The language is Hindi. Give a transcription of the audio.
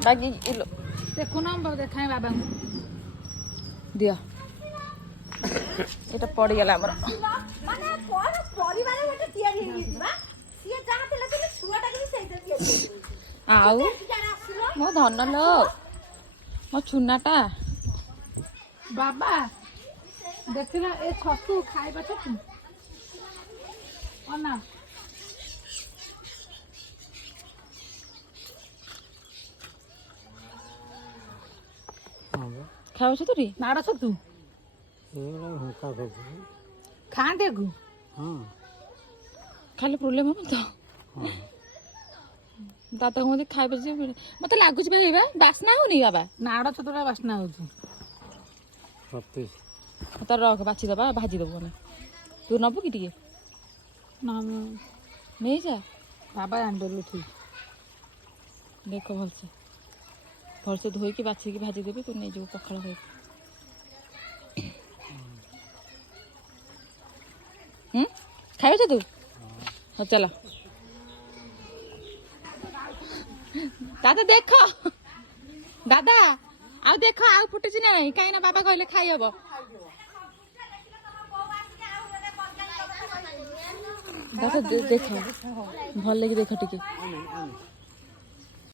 बागी इलो देखो ना हम देखाए बाबा दिया এটা পড়ে গেল আমার মানে কোন পরিবারে একটা তিয়ারি হয়ে গিয়েছিবা সিয়ে জানা ছিল যে ছুয়াটা কিন্তু সেইটা দিয়ে ଆଉ ମୋ ଧନ ଲୋ ମୋ ଚୁନାଟା बाबा देखला ए छतु खाइबा छतु अना ଖାଉଛ ତୁ ରେ नाड़ा छतु खां देखू ଖାଲି ପ୍ରୋବ୍ଲେମ ହବ ତ ଦାଦା ମୋତେ ଖାଇବା ଯେ ମୋତେ ଲାଗୁଛି ଭାଇ ବାସ୍ନା ହଉନି ବାବା नाड़ा छतुरा बासना होची ତାର ରଖ ବାଛିଦବା ଭାଜି ଦେବୁ ଆମେ ତୁ ନବୁ କି ଟିକେ ना ନେଇଯା बाबा आंदोलु ठीक ଦେଖ ଭଲସେ ଭଲସେ ଧୋଇକି ବାଛିକି ଭାଜି ଦେବି ତୁ ନେଇଯିବୁ ପଖାଳ ଖାଇକି ଖାଇଛ ତୁ ହଉ ଚାଲ ଦାଦା ଦେଖ ଦାଦା ଆଉ ଦେଖ ଆଉ ଫୁଟୁଛି ନା ନାଇଁ କାହିଁକି ନା ବାବା କହିଲେ ଖାଇ ହବ ଦାଦା ଦେଖ ଭଲ ଲାଗି ଦେଖ ଟିକେ